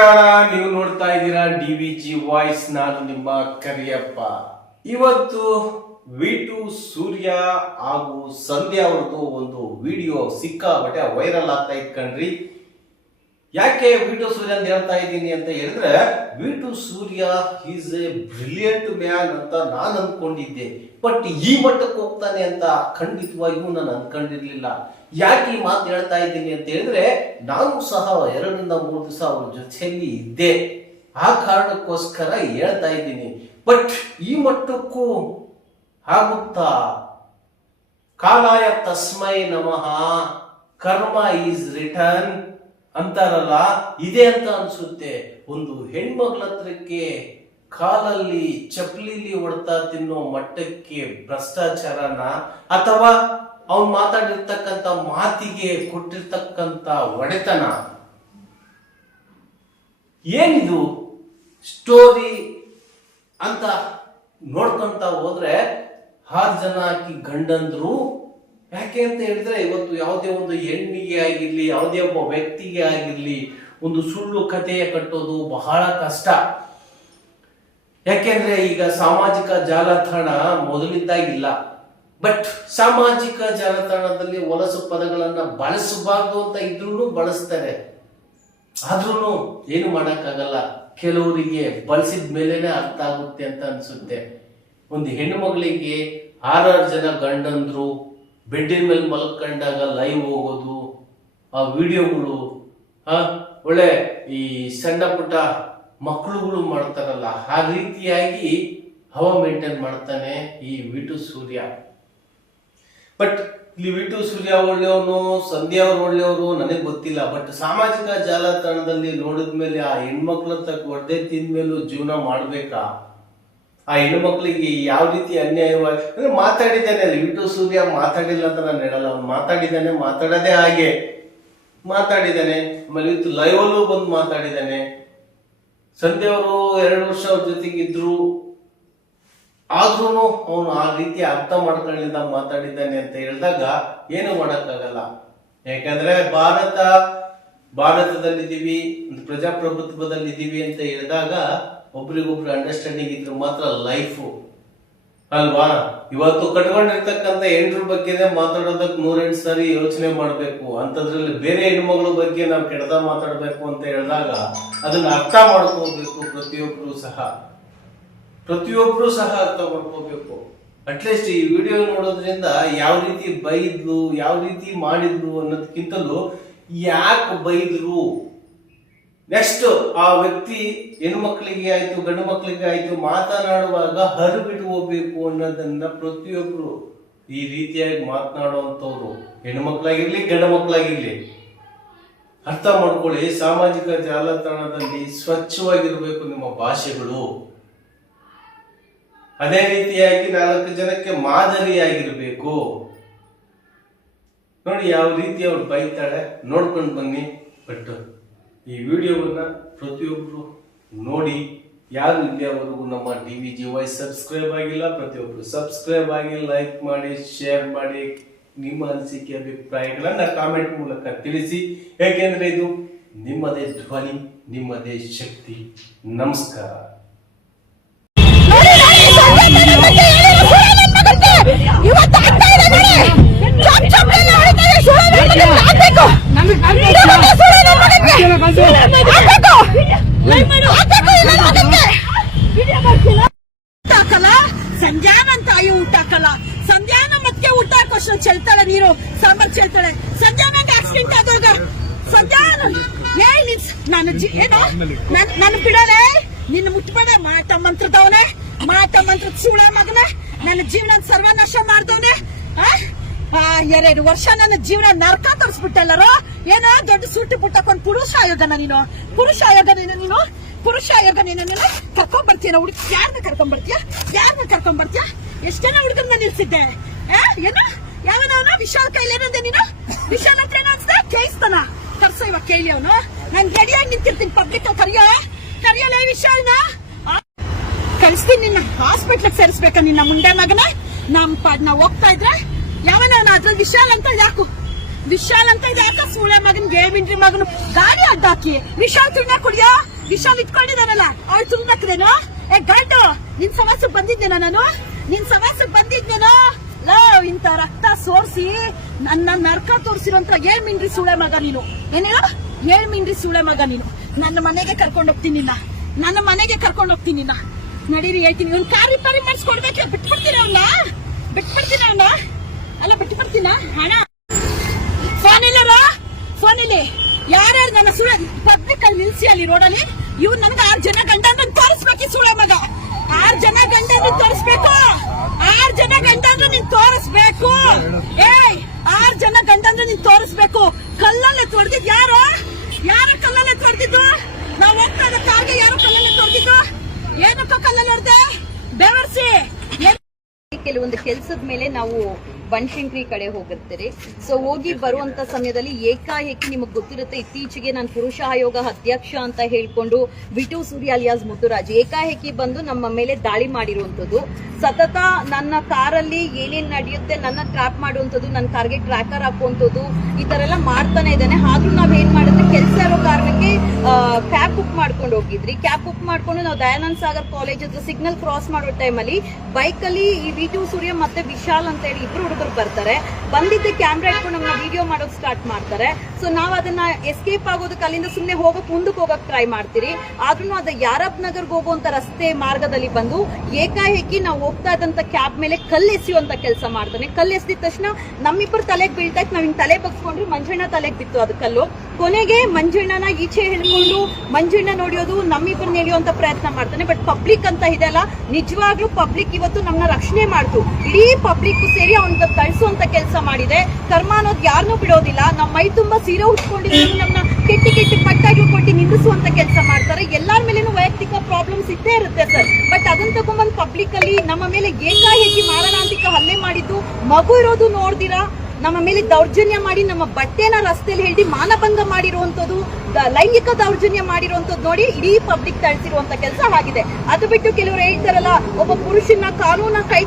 ನಮಸ್ಕಾರ, ನೀವು ನೋಡ್ತಾ ಇದ್ದೀರಾ ಡಿವಿಜಿ ವಾಯ್ಸ್. ನಾನು ನಿಮ್ಮ ಕರಿಯಪ್ಪ. ಇವತ್ತು ವಿ2 ಸೂರ್ಯ ಹಾಗೂ ಸಂಧ್ಯಾ ಅವ್ರದ್ದು ಒಂದು ವಿಡಿಯೋ ಸಿಕ್ಕಾಬಟ್ಟೆ ವೈರಲ್ ಆಗ್ತಾ ಇತ್ತು ಕಣ್ರಿ. ಯಾಕೆ ವಿ2 ಸೂರ್ಯ ಅಂತ ಹೇಳ್ತಾ ಇದ್ದೀನಿ ಅಂತ ಹೇಳಿದ್ರೆ, ವಿ2 ಸೂರ್ಯ ಈಸ್ ಎ ಬ್ರಿಲಿಯಂಟ್ ಮ್ಯಾನ್ ಅಂತ ನಾನು ಅನ್ಕೊಂಡಿದ್ದೆ. ಬಟ್ ಈ ಮಟ್ಟಕ್ಕೆ ಹೋಗ್ತಾನೆ ಅಂತ ಖಂಡಿತವಾಗಿಯೂ ನಾನು ಅನ್ಕೊಂಡಿರ್ಲಿಲ್ಲ. ಯಾಕೆ ಈ ಮಾತು ಹೇಳ್ತಾ ಇದ್ದೀನಿ ಅಂತ ಹೇಳಿದ್ರೆ, ನಾನು ಸಹ 2-3 ದಿವಸ ಅವ್ರ ಜೊತೆಯಲ್ಲಿ ಇದ್ದೆ. ಆ ಕಾರಣಕ್ಕೋಸ್ಕರ ಹೇಳ್ತಾ ಇದ್ದೀನಿ. ಬಟ್ ಈ ಮಟ್ಟಕ್ಕೂ ಆಗುತ್ತಾ? ಕಾಲಾಯ ತಸ್ಮೈ ನಮಃ, ಕರ್ಮ ಈಸ್ ರಿಟರ್ನ್ ಅಂತಾರಲ್ಲ, ಇದೆ ಅಂತ ಅನ್ಸುತ್ತೆ. ಒಂದು ಹೆಣ್ಮಗಳ ಹತ್ರಕ್ಕೆ ಕಾಲಲ್ಲಿ ಚಪ್ಪಲಿಲಿ ಹೊಡ್ತಾ ತಿನ್ನೋ ಮಟ್ಟಕ್ಕೆ ಭ್ರಷ್ಟಾಚಾರನ, ಅಥವಾ ಅವ್ನು ಮಾತಾಡಿರ್ತಕ್ಕಂಥ ಮಾತಿಗೆ ಕೊಟ್ಟಿರ್ತಕ್ಕಂಥ ಒಡೆತನ, ಏನಿದು ಸ್ಟೋರಿ ಅಂತ ನೋಡ್ಕೊಂತ ಹೋದ್ರೆ 6 ಜನ ಹಾಕಿ ಗಂಡಂದ್ರು. ಯಾಕೆ ಅಂತ ಹೇಳಿದ್ರೆ, ಇವತ್ತು ಯಾವುದೇ ಒಂದು ಹೆಣ್ಣಿಗೆ ಆಗಿರ್ಲಿ, ಯಾವುದೇ ಒಬ್ಬ ವ್ಯಕ್ತಿಗೆ ಆಗಿರ್ಲಿ, ಒಂದು ಸುಳ್ಳು ಕಥೆಯ ಕಟ್ಟೋದು ಬಹಳ ಕಷ್ಟ. ಯಾಕೆಂದ್ರೆ ಈಗ ಸಾಮಾಜಿಕ ಜಾಲತಾಣ ಮೊದಲಿದ್ದಾಗಿಲ್ಲ. ಬಟ್ ಸಾಮಾಜಿಕ ಜಾಲತಾಣದಲ್ಲಿ ಹೊಲಸು ಪದಗಳನ್ನ ಬಳಸಬಾರ್ದು ಅಂತ ಇದ್ರೂ ಬಳಸ್ತಾರೆ. ಆದ್ರೂ ಏನು ಮಾಡಕ್ಕಾಗಲ್ಲ. ಕೆಲವರಿಗೆ ಬಳಸಿದ ಮೇಲೆನೆ ಅರ್ಥ ಆಗುತ್ತೆ ಅಂತ ಅನ್ಸುತ್ತೆ. ಒಂದು ಹೆಣ್ಣು ಮಗಳಿಗೆ 6 ಜನ ಗಂಡಂದ್ರು ಬೆಡ್ಡಿನ ಮೇಲೆ ಮಲ್ಕೊಂಡಾಗ ಲೈವ್ ಹೋಗೋದು, ಆ ವಿಡಿಯೋಗಳು, ಒಳ್ಳೆ ಈ ಸಣ್ಣ ಪುಟ್ಟ ಮಕ್ಕಳುಗಳು ಮಾಡ್ತಾರಲ್ಲ, ಆ ರೀತಿಯಾಗಿ ಮೇಂಟೈನ್ ಮಾಡ್ತಾನೆ ಈ ವಿ2 ಸೂರ್ಯ. ಬಟ್ ಇಲ್ಲಿ ವಿ2 ಸೂರ್ಯ ಒಳ್ಳೆಯವನು, ಸಂಧ್ಯಾ ಅವ್ರು ಒಳ್ಳೆಯವರು ನನಗೆ ಗೊತ್ತಿಲ್ಲ. ಬಟ್ ಸಾಮಾಜಿಕ ಜಾಲತಾಣದಲ್ಲಿ ನೋಡಿದ್ಮೇಲೆ ಆ ಹೆಣ್ಮಕ್ಳ ಹೊಡೆದೇ ತಿಂದ್ಮೇಲೂ ಜೀವನ ಮಾಡ್ಬೇಕಾ? ಆ ಹೆಣ್ಮಕ್ಳಿಗೆ ಯಾವ ರೀತಿ ಅನ್ಯಾಯವಾಗಿ ಅಂದ್ರೆ ಮಾತಾಡಿದ್ದಾನೆ. ವಿ2 ಸೂರ್ಯ ಮಾತಾಡಿಲ್ಲ ಅಂತ ನಾನು ಹೇಳಲ್ಲ, ಅವ್ನು ಮಾತಾಡಿದ್ದಾನೆ, ಮಾತಾಡೋದೇ ಹಾಗೆ ಮಾತಾಡಿದ್ದಾನೆ. ಆಮೇಲೆ ಇವತ್ತು ಲೈವ್ ಅಲ್ಲೂ ಬಂದು ಮಾತಾಡಿದ್ದಾನೆ. ಸಂಧ್ಯಾ ಅವರು 2 ವರ್ಷ ಅವ್ರ ಜೊತೆಗಿದ್ರು, ಆದ್ರೂ ಅವನು ಆ ರೀತಿ ಅರ್ಥ ಮಾಡ್ಕೊಳ್ಳಿಂದ ಮಾತಾಡಿದ್ದಾನೆ ಅಂತ ಹೇಳಿದಾಗ ಏನು ಮಾಡಕ್ಕಾಗಲ್ಲ. ಯಾಕಂದ್ರೆ ಭಾರತದಲ್ಲಿದ್ದೀವಿ, ಪ್ರಜಾಪ್ರಭುತ್ವದಲ್ಲಿದ್ದೀವಿ ಅಂತ ಹೇಳಿದಾಗ ಒಬ್ರಿಗೊಬ್ರು ಅಂಡರ್ಸ್ಟ್ಯಾಂಡಿಂಗ್ ಇದ್ರೆ ಮಾತ್ರ ಲೈಫು ಅಲ್ವಾ. ಇವತ್ತು ಕಟ್ಕೊಂಡಿರ್ತಕ್ಕಂಥ ಹೆಣ್ರ ಬಗ್ಗೆನೆ ಮಾತಾಡೋದಕ್ಕೆ 108 ಸಾರಿ ಯೋಚನೆ ಮಾಡ್ಬೇಕು. ಅಂತದ್ರಲ್ಲಿ ಬೇರೆ ಹೆಣ್ಮಗಳ ಬಗ್ಗೆ ನಾವು ಕೆಡದ ಮಾತಾಡ್ಬೇಕು ಅಂತ ಹೇಳಿದಾಗ ಅದನ್ನ ಅರ್ಥ ಮಾಡ್ಕೋಬೇಕು. ಪ್ರತಿಯೊಬ್ರು ಸಹ ಅರ್ಥ ಮಾಡ್ಕೋಬೇಕು. ಅಟ್ಲೀಸ್ಟ್ ಈ ವಿಡಿಯೋ ನೋಡೋದ್ರಿಂದ ಯಾವ ರೀತಿ ಬೈದ್ಲು, ಯಾವ ರೀತಿ ಮಾಡಿದ್ಲು ಅನ್ನೋದಕ್ಕಿಂತಲೂ ಯಾಕೆ ಬೈದ್ರು, ನೆಕ್ಸ್ಟ್ ಆ ವ್ಯಕ್ತಿ ಹೆಣ್ಮಕ್ಳಿಗೆ ಆಯ್ತು ಗಂಡು ಮಕ್ಳಿಗೆ ಆಯ್ತು ಮಾತನಾಡುವಾಗ ಹರಿಬಿಟ್ಟು ಹೋಗ್ಬೇಕು ಅನ್ನೋದನ್ನ ಪ್ರತಿಯೊಬ್ರು ಈ ರೀತಿಯಾಗಿ ಮಾತನಾಡುವಂತವ್ರು, ಹೆಣ್ಮಕ್ಳಾಗಿರ್ಲಿ ಗಂಡು ಮಕ್ಳಾಗಿರ್ಲಿ, ಅರ್ಥ ಮಾಡ್ಕೊಳ್ಳಿ. ಸಾಮಾಜಿಕ ಜಾಲತಾಣದಲ್ಲಿ ಸ್ವಚ್ಛವಾಗಿರ್ಬೇಕು ನಿಮ್ಮ ಭಾಷೆಗಳು. ಅದೇ ರೀತಿಯಾಗಿ 4 ಜನಕ್ಕೆ ಮಾದರಿಯಾಗಿರ್ಬೇಕು. ನೋಡಿ ಯಾವ ರೀತಿ ಅವ್ರು ಬೈತಾಳೆ, ನೋಡ್ಕೊಂಡು ಬನ್ನಿ. ಬಟ್ ಈ ವಿಡಿಯೋವನ್ನ ಪ್ರತಿಯೊಬ್ರು ನೋಡಿ. ಯಾರು ಇಲ್ಲಿಯವರೆಗೂ ನಮ್ಮ ಡಿವಿಜಿ ವಾಯ್ಸ್ ಸಬ್ಸ್ಕ್ರೈಬ್ ಆಗಿಲ್ಲ, ಪ್ರತಿಯೊಬ್ರು ಸಬ್ಸ್ಕ್ರೈಬ್ ಆಗಿ, ಲೈಕ್ ಮಾಡಿ, ಶೇರ್ ಮಾಡಿ. ನಿಮ್ಮ ಅನಿಸಿಕೆ ಅಭಿಪ್ರಾಯಗಳನ್ನ ಕಾಮೆಂಟ್ ಮೂಲಕ ತಿಳಿಸಿ. ಯಾಕೆಂದ್ರೆ ಇದು ನಿಮ್ಮದೇ ಧ್ವನಿ, ನಿಮ್ಮದೇ ಶಕ್ತಿ. ನಮಸ್ಕಾರ. ಸಂಜಾನಂತ ಅಯ್ಯೋ ಊಟ ಹಾಕಲ್ಲ. ಸಂಧ್ಯಾನ ಮತ್ತೆ ಊಟ ಹಾಕೋಷ್ಟು ಚೆಲ್ತಾಳೆ, ನೀರು ಸಾಂಬಾರ್ ಚೆಲ್ತಾಳೆ. ಸಂಜಾನಂಗೆ ಆಕ್ಸಿಡೆಂಟ್ ಆದಾಗ ಸಂಧ್ಯಾನ ನಾನು ಏನು ನನ್ನ ಬಿಡೋಲೆ, ನಿನ್ನ ಮುಟ್ಬೇಡ. ಮಾಟ ಮಂತ್ರದವನೇ, ಮಾಟ ಮಂತ್ರದ ಸುಳ ಮಗನೇ, ನನ್ನ ಜೀವನ ಸರ್ವನಾಶ ಮಾಡ್ದವನೇ. 2 ವರ್ಷ ನನ್ನ ಜೀವನ ನರಕ ತರಿಸ್ಬಿಟ್ಟಲ್ಲರೋ. ಏನೋ ದೊಡ್ಡ ಸೂಟಿ ಪುಟ್ಟಕೊಂಡ್ ಪುರುಷ ಆಯೋಗನ ನೀನು ಕರ್ಕೊಂಡ್ ಬರ್ತೀಯ. ಹುಡುಗಿ ಯಾರನ್ನ ಕರ್ಕೊಂಡ್ ಬರ್ತೀಯ? ಎಷ್ಟ್ ಜನ ಹುಡುಗನ್ನ ನಿಲ್ಸಿದ್ದೆ? ಏನೋ ಯಾವನವನ ವಿಶಾಲ್ ಕೈಲಿ ಏನಂದೆ ನೀನು? ವಿಶಾಲ್ ಅಂತ ಏನೋ ಅನ್ಸ್ದೆ? ಕೇಳಿಸ್ತಾನ ಕರ್ಸೋ ಇವಾಗ ಕೇಳಿ. ಅವನು ನಾನ್ ರೆಡಿಯಾಗಿ ನಿಂತಿರ್ತೀನಿ ಪಬ್ಲಿಕ್ ಕರಿಯಲ್ಲ ವಿಶಾಲ್ನ. ಕಳಿಸ್ತೀನಿ ನಿನ್ನ ಹಾಸ್ಪಿಟ್ಲಿಗೆ ಸೇರಿಸ್ಬೇಕ ನಿನ್ನ ಮುಂಡೆ ಮಗನ. ನಮ್ ಪಾಡ್ನ ಹೋಗ್ತಾ ಇದ್ರೆ ಯಾವನ ಅದ್ರಲ್ಲಿ ವಿಶಾಲ್ ಅಂತ ಯಾಕು ವಿಶಾಲ್ ಅಂತ ಇದೆ ಯಾಕ ಸೂಳೆ ಮಗನ್ ಗೇಮಿಂಡ್ರಿ ಮಗನು ಗಾಡಿ ಅಡ್ಡಾಕಿ ವಿಶಾಲ್ ತುಣ್ಣ ಕುಡಿಯೋ ವಿಶಾಲ್ ಇಟ್ಕೊಂಡಿದಾನಲ್ಲ ಅವ್ಳು ತುಣ್ಣಕ್ದೇನೋ ಗಂಡು ನಿನ್ ಸಮಸ್ಯೆಗೆ ಬಂದಿದ್ದೇನ ನಾನು ನಿನ್ ಸಮಸ್ಯೆಗೆ ಬಂದಿದ್ದೇನೋ ಲವ್ ಇಂತ ರಕ್ತ ಸೋರ್ಸಿ ನನ್ನ ನರ್ಕ ತೋರಿಸಿರೋಂತ 7 ಮಿಂಡ್ರಿ ಸೂಳೆ ಮಗ ನೀನು ಏನೇಳ 7 ಮಿಂಡ್ರಿ ಸೂಳೆ ಮಗ ನೀನು ನನ್ನ ಮನೆಗೆ ಕರ್ಕೊಂಡು ಹೋಗ್ತೀನಿ ನನ್ನ ಮನೆಗೆ ಕರ್ಕೊಂಡು ಹೋಗ್ತೀನಿ ನಡೀರಿ ಹೇಳ್ತೀನಿ ಒಂದ್ ಕಾರ್ ರಿಪೇರಿ ಮಾಡಿಸ್ಕೊಡ್ಬೇಕು ಬಿಟ್ಬಿಡ್ತೀರ ಅವನ್ನ ಅಲ್ಲ ಬಿಟ್ಬಿಡ್ತೀನ ಹಣ ಫೋನ್ ಇಲ್ಲಿ ಯಾರ್ಯಾರು ನನ್ನ ಸುಳ್ಳ ಪಬ್ಲಿಕ್ ಅಲ್ಲಿ ನಿಲ್ಸಿ ಅಲ್ಲಿ ರೋಡಲ್ಲಿ ಇವ್ ನನ್ಗೆ 6 ಜನ ಗಂಡನ ತೋರಿಸ್ಬೇಕು ಸುಳ್ಳ ಮಗ 6 ಜನ ಗಂಡನ ತೋರಿಸ್ಬೇಕು 6 ಜನ ಗಂಡನ ನೀನ್ ತೋರಿಸ್ಬೇಕು 6 ಜನ ಗಂಡನ ನೀನ್ ತೋರಿಸ್ಬೇಕು ಕಲ್ಲಲ್ಲೇ ತೊಡ್ದಿದ್ ಯಾರು ಕಲ್ಲಲ್ಲೇ ತೊಡ್ದಿದ್ದು ನಾವ್ ಹೋಗ್ತಾ ಇದ್ದ ಕಾರ್ಗೆ ಯಾರು ಕಲ್ಲಲ್ಲೇ ತೊಡ್ದಿದ್ದು ಏನಕ್ಕ ಕಲ್ಲಲ್ಲಿ ಹೊಡ್ದೆ ಬೆವರ್ಸಿ ಕೆಲವೊಂದು ಕೆಲಸದ ಮೇಲೆ ನಾವು ಬನಶಂಕರಿ ಕಡೆ ಹೋಗಿರ್ತೀರಿ. ಸೊ ಹೋಗಿ ಬರುವಂತ ಸಮಯದಲ್ಲಿ ಏಕಾಏಕಿ ನಿಮಗೆ ಗೊತ್ತಿರುತ್ತೆ, ಇತ್ತೀಚೆಗೆ ನಾನು ಪುರುಷ ಆಯೋಗ ಅಧ್ಯಕ್ಷ ಅಂತ ಹೇಳ್ಕೊಂಡು ವಿಟು ಸೂರ್ಯ ಅಲಿಯಾಸ್ ಮುತ್ತುರಾಜ್ ಏಕಾಏಕಿ ಬಂದು ನಮ್ಮ ಮೇಲೆ ದಾಳಿ ಮಾಡಿರುವಂತದ್ದು. ಸತತ ನನ್ನ ಕಾರಲ್ಲಿ ಏನೇನ್ ನಡೆಯುತ್ತೆ ನನ್ನ ಟ್ರ್ಯಾಪ್ ಮಾಡುವಂಥದ್ದು, ನನ್ನ ಕಾರ್ಗೆ ಟ್ರ್ಯಾಕರ್ ಹಾಕುವಂಥದ್ದು, ಈ ತರ ಎಲ್ಲ ಮಾಡ್ತಾನೆ ಇದ್ದಾನೆ. ಆದ್ರೂ ನಾವ್ ಏನ್ ಮಾಡಿದ್ರೆ ಕೆಲಸ ಇರೋ ಕಾರಣಕ್ಕೆ ಕ್ಯಾಬ್ ಬುಕ್ ಮಾಡ್ಕೊಂಡು ಹೋಗಿದ್ರಿ. ಕ್ಯಾಬ್ ಬುಕ್ ಮಾಡ್ಕೊಂಡು ನಾವು ದಯಾನಂದ್ ಸಾಗರ್ ಕಾಲೇಜ್ ಹತ್ರ ಸಿಗ್ನಲ್ ಕ್ರಾಸ್ ಮಾಡೋ ಟೈಮಲ್ಲಿ ಬೈಕ್ ಅಲ್ಲಿ ಈ ವಿಟು ಸೂರ್ಯ ಮತ್ತೆ ವಿಶಾಲ್ ಅಂತ ಹೇಳಿ ಇಬ್ರು ಹುಡುಗರು ಬರ್ತಾರೆ. ಬಂದಿದ್ದ ಕ್ಯಾಮ್ರಾ ಇಟ್ಕೊಂಡು ನಮ್ಮನ್ನ ವಿಡಿಯೋ ಮಾಡೋಕ್ ಸ್ಟಾರ್ಟ್ ಮಾಡ್ತಾರೆ. ಸೊ ನಾವ್ ಅದನ್ನ ಎಸ್ಕೇಪ್ ಆಗೋದಕ್ಕೆ ಅಲ್ಲಿಂದ ಸುಮ್ನೆ ಮುಂದಕ್ಕೆ ಹೋಗಕ್ ಟ್ರೈ ಮಾಡ್ತೀರಿ. ಆದ್ರೂ ಅದ ಯಾರಬ್ ನಗರ್ಗೆ ಹೋಗುವಂತ ರಸ್ತೆ ಮಾರ್ಗದಲ್ಲಿ ಬಂದು ಏಕಾಏಕಿ ನಾವು ಹೋಗ್ತಾ ಇದ್ದಂತ ಕ್ಯಾಬ್ ಮೇಲೆ ಕಲ್ಲು ಎಸೆಯುವಂತ ಕೆಲಸ ಮಾಡ್ತಾನೆ. ಕಲ್ಲು ಎಸೆದಿದ ತಕ್ಷಣ ನಮ್ಮಿಬ್ಬರು ತಲೆಗೆ ಬೀಳ್ತಾ ಇತ್ತು. ನಾವ್ ಹಿಂಗ್ ತಲೆ ಬಗ್ಸ್ಕೊಂಡ್ರು ಮಂಜಣ್ಣ ತಲೆಗೆ ಬಿತ್ತು ಅದು ಕಲ್ಲು. ಕೊನೆಗೆ ಮಂಜಣ್ಣನ ಈಚೆ ಹಿಡ್ಕೊಂಡು ಮಂಜಣ್ಣ ನೋಡಿಯೋದು ನಮ್ಮಿಬ್ಬರನ್ನ ಎಳೆಯುವಂತ ಪ್ರಯತ್ನ ಮಾಡ್ತಾನೆ. ಬಟ್ ಪಬ್ಲಿಕ್ ಅಂತ ಇದೆಲ್ಲ ನಿಜವಾಗ್ಲೂ ಪಬ್ಲಿಕ್ ಇವತ್ತು ನಮ್ಮನ್ನ ರಕ್ಷಣೆ ಮಾಡ್ತು. ಇಡೀ ಪಬ್ಲಿಕ್ ಸೇರಿ ಅವನ ಕಳಿಸುವಂತ ಕೆಲಸ ಮಾಡಿದೆ. ಕರ್ಮ ಅನ್ನೋದು ಯಾರನ್ನೂ ಬಿಡೋದಿಲ್ಲ. ನಮ್ಮ ಮೈ ತುಂಬಾ ಸೀರೆ ಉಟ್ಕೊಂಡಿದ್ರು ನಮ್ಮನ್ನ ಕೆಟ್ಟಿ ಪಟ್ಟಾಗಿ ಕೊಟ್ಟು ನಿಂದಿಸುವಂತ ಕೆಲಸ ಮಾಡ್ತಾರೆ. ಎಲ್ಲಾರ ಮೇಲೇನು ವೈಯಕ್ತಿಕ ಪ್ರಾಬ್ಲಮ್ಸ್ ಇದ್ದೇ ಇರುತ್ತೆ ಸರ್. ಬಟ್ ಅದನ್ನ ತಗೊಂಡ್ಬಂದು ಪಬ್ಲಿಕ್ ಅಲ್ಲಿ ನಮ್ಮ ಮೇಲೆ ಏಕಾಏಕಿ ಮಾರಣಾಂತಿಕ ಹಲ್ಲೆ ಮಾಡಿದ್ದು, ಮಗು ಇರೋದು ನೋಡ್ದಿರಾ ನಮ್ಮ ಮೇಲೆ ದೌರ್ಜನ್ಯ ಮಾಡಿ ನಮ್ಮ ಬಟ್ಟೆನ ರಸ್ತೆಯಲ್ಲಿ ಹಿಡಿದು ಮಾನಭಂಗ ಮಾಡಿರುವಂತದ್ದು, ಲೈಂಗಿಕ ದೌರ್ಜನ್ಯ ಮಾಡಿರುವಂತದ್ದು ನೋಡಿ ಇಡೀ ಪಬ್ಲಿಕ್ ತಳಿಸಿರುವಂತ ಕೆಲಸ ಆಗಿದೆ. ಅದು ಬಿಟ್ಟು ಕೆಲವರು ಹೇಳ್ತಾರಲ್ಲ, ಒಬ್ಬ ಪುರುಷನ ಕಾನೂನ ಕೈ